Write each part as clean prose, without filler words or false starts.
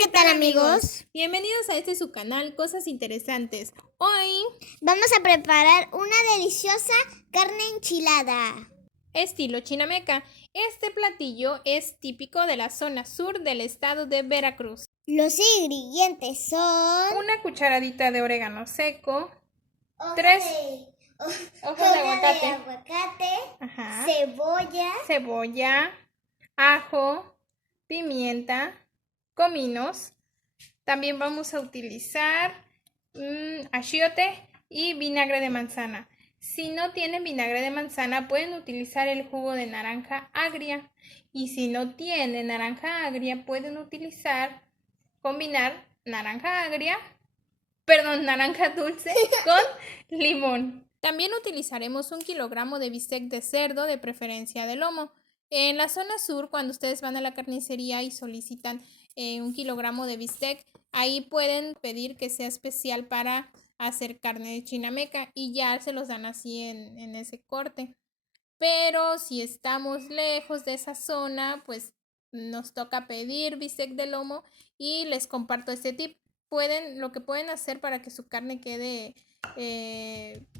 ¿qué tal amigos? Bienvenidos a su canal Cosas Interesantes. Hoy vamos a preparar una deliciosa carne enchilada estilo chinameca. Este platillo es típico de la zona sur del estado de Veracruz. Los ingredientes son una cucharadita de orégano seco, tres hojas de aguacate, Ajá. cebolla, ajo, pimienta, cominos. También vamos a utilizar achiote y vinagre de manzana. Si no tienen vinagre de manzana, pueden utilizar el jugo de naranja agria. Y si no tienen naranja agria, pueden combinar naranja dulce con limón. También utilizaremos 1 kilogramo de bistec de cerdo, de preferencia de lomo. En la zona sur, cuando ustedes van a la carnicería y solicitan 1 kilogramo de bistec, ahí pueden pedir que sea especial para hacer carne de chinameca y ya se los dan así en ese corte. Pero si estamos lejos de esa zona, pues nos toca pedir bistec de lomo y les comparto este tip. Lo que pueden hacer para que su carne quede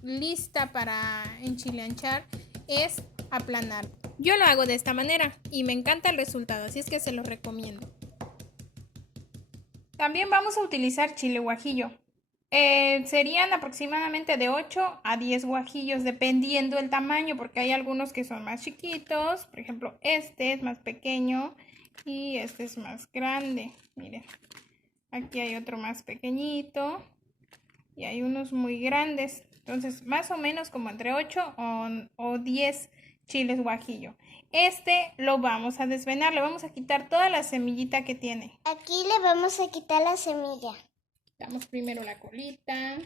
lista para enchilanchar es aplanar. Yo lo hago de esta manera y me encanta el resultado, así es que se los recomiendo. También vamos a utilizar chile guajillo. Serían aproximadamente de 8 a 10 guajillos, dependiendo el tamaño, porque hay algunos que son más chiquitos. Por ejemplo, este es más pequeño y este es más grande. Miren, aquí hay otro más pequeñito y hay unos muy grandes. Entonces, más o menos como entre 8 o 10 chiles guajillo. Este lo vamos a desvenar, le vamos a quitar toda la semillita que tiene. Aquí le vamos a quitar la semilla. Quitamos primero la colita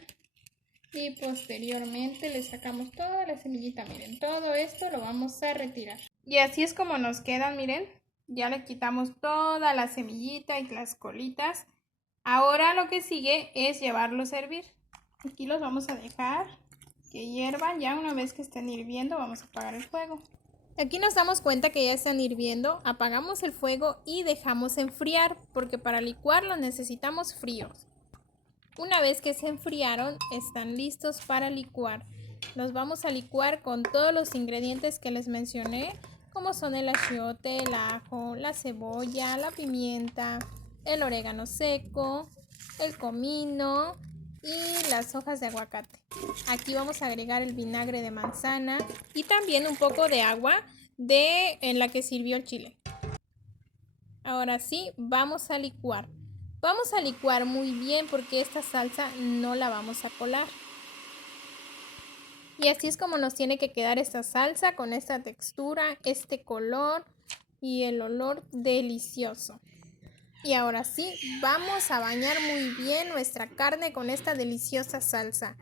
y posteriormente le sacamos toda la semillita. Miren, todo esto lo vamos a retirar. Y así es como nos quedan, miren. Ya le quitamos toda la semillita y las colitas. Ahora lo que sigue es llevarlos a hervir. Aquí los vamos a dejar que hiervan. Ya una vez que estén hirviendo vamos a apagar el fuego. Aquí nos damos cuenta que ya están hirviendo, apagamos el fuego y dejamos enfriar, porque para licuarlo necesitamos fríos. Una vez que se enfriaron, están listos para licuar. Los vamos a licuar con todos los ingredientes que les mencioné, como son el achiote, el ajo, la cebolla, la pimienta, el orégano seco, el comino y las hojas de aguacate. Aquí vamos a agregar el vinagre de manzana y también un poco de agua en la que sirvió el chile. Ahora sí, vamos a licuar. Vamos a licuar muy bien porque esta salsa no la vamos a colar. Y así es como nos tiene que quedar esta salsa con esta textura, este color y el olor delicioso. Y ahora sí, vamos a bañar muy bien nuestra carne con esta deliciosa salsa.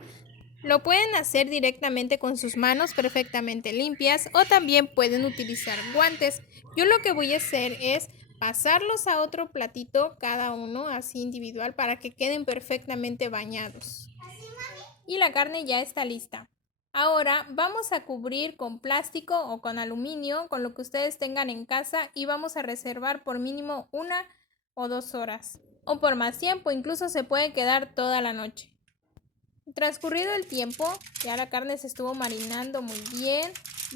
Lo pueden hacer directamente con sus manos perfectamente limpias o también pueden utilizar guantes. Yo lo que voy a hacer es pasarlos a otro platito cada uno así individual para que queden perfectamente bañados. Y la carne ya está lista. Ahora vamos a cubrir con plástico o con aluminio, con lo que ustedes tengan en casa, y vamos a reservar por mínimo 1 o 2 horas. O por más tiempo, incluso se puede quedar toda la noche. Transcurrido el tiempo, ya la carne se estuvo marinando muy bien,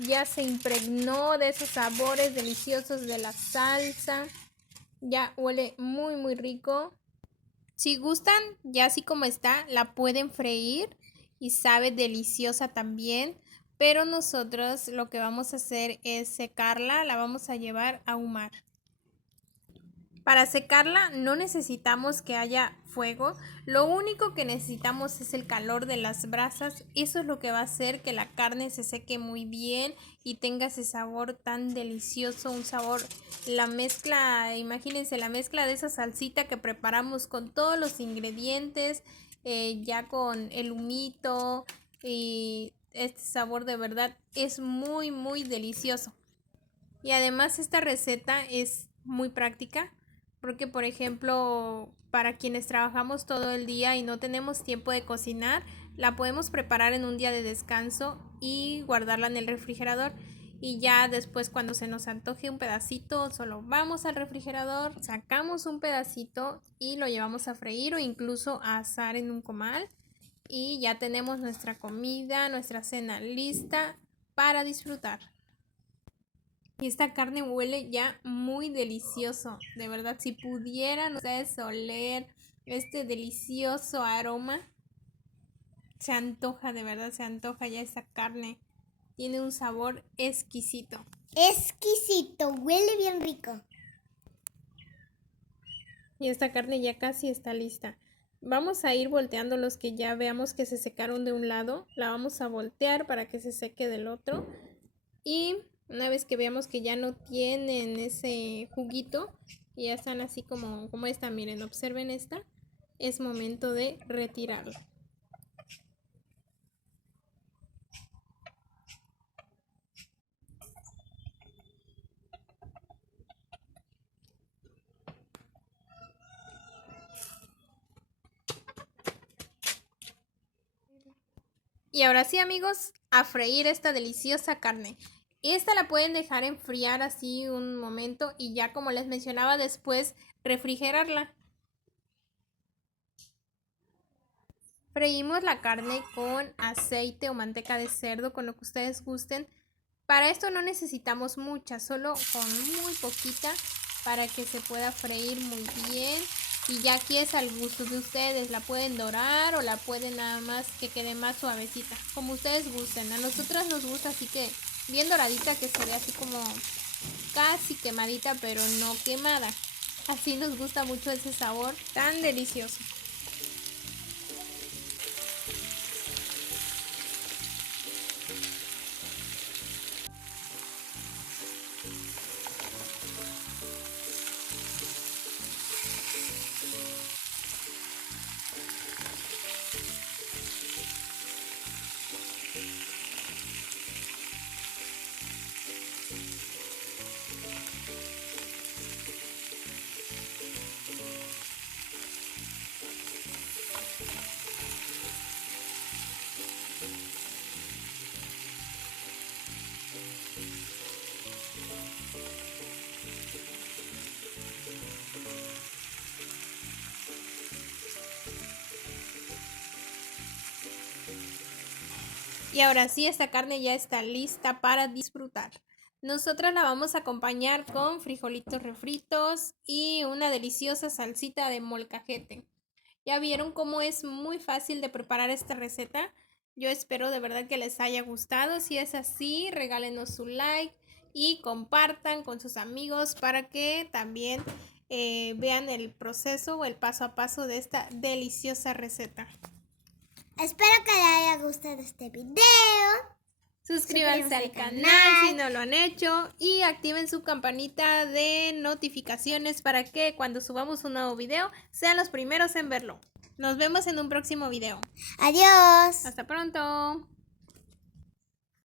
ya se impregnó de esos sabores deliciosos de la salsa, ya huele muy muy rico. Si gustan, ya así como está, la pueden freír y sabe deliciosa también, pero nosotros lo que vamos a hacer es secarla, la vamos a llevar a ahumar. Para secarla no necesitamos que haya fuego, lo único que necesitamos es el calor de las brasas. Eso es lo que va a hacer que la carne se seque muy bien y tenga ese sabor tan delicioso, un sabor, la mezcla, imagínense la mezcla de esa salsita que preparamos con todos los ingredientes, ya con el humito y este sabor de verdad es muy muy delicioso. Y además esta receta es muy práctica. Porque, por ejemplo, para quienes trabajamos todo el día y no tenemos tiempo de cocinar, la podemos preparar en un día de descanso y guardarla en el refrigerador. y ya después cuando se nos antoje un pedacito solo vamos al refrigerador, sacamos un pedacito y lo llevamos a freír o incluso a asar en un comal y ya tenemos nuestra comida, nuestra cena lista para disfrutar. Y esta carne huele ya muy delicioso, de verdad, si pudieran ustedes oler este delicioso aroma, se antoja, de verdad, se antoja ya esta carne. Tiene un sabor exquisito. Exquisito, huele bien rico. Y esta carne ya casi está lista. Vamos a ir volteando los que ya veamos que se secaron de un lado. La vamos a voltear para que se seque del otro. Y una vez que veamos que ya no tienen ese juguito, y ya están así como esta, miren, observen esta, es momento de retirarla. Y ahora sí, amigos, a freír esta deliciosa carne. Esta la pueden dejar enfriar así un momento y ya como les mencionaba después refrigerarla. Freímos la carne con aceite o manteca de cerdo, con lo que ustedes gusten. Para esto no necesitamos mucha, solo con muy poquita para que se pueda freír muy bien. Y ya aquí es al gusto de ustedes, la pueden dorar o la pueden nada más que quede más suavecita, como ustedes gusten. A nosotras nos gusta así que bien doradita, que se ve así como casi quemadita pero no quemada. Así nos gusta mucho ese sabor tan delicioso. Y ahora sí, esta carne ya está lista para disfrutar. Nosotros la vamos a acompañar con frijolitos refritos y una deliciosa salsita de molcajete. Ya vieron cómo es muy fácil de preparar esta receta. Yo espero de verdad que les haya gustado. Si es así, regálenos su like y compartan con sus amigos para que también vean el proceso o el paso a paso de esta deliciosa receta. Espero que les haya gustado este video. Suscríbanse al canal si no lo han hecho y activen su campanita de notificaciones para que cuando subamos un nuevo video sean los primeros en verlo. Nos vemos en un próximo video. Adiós. Hasta pronto.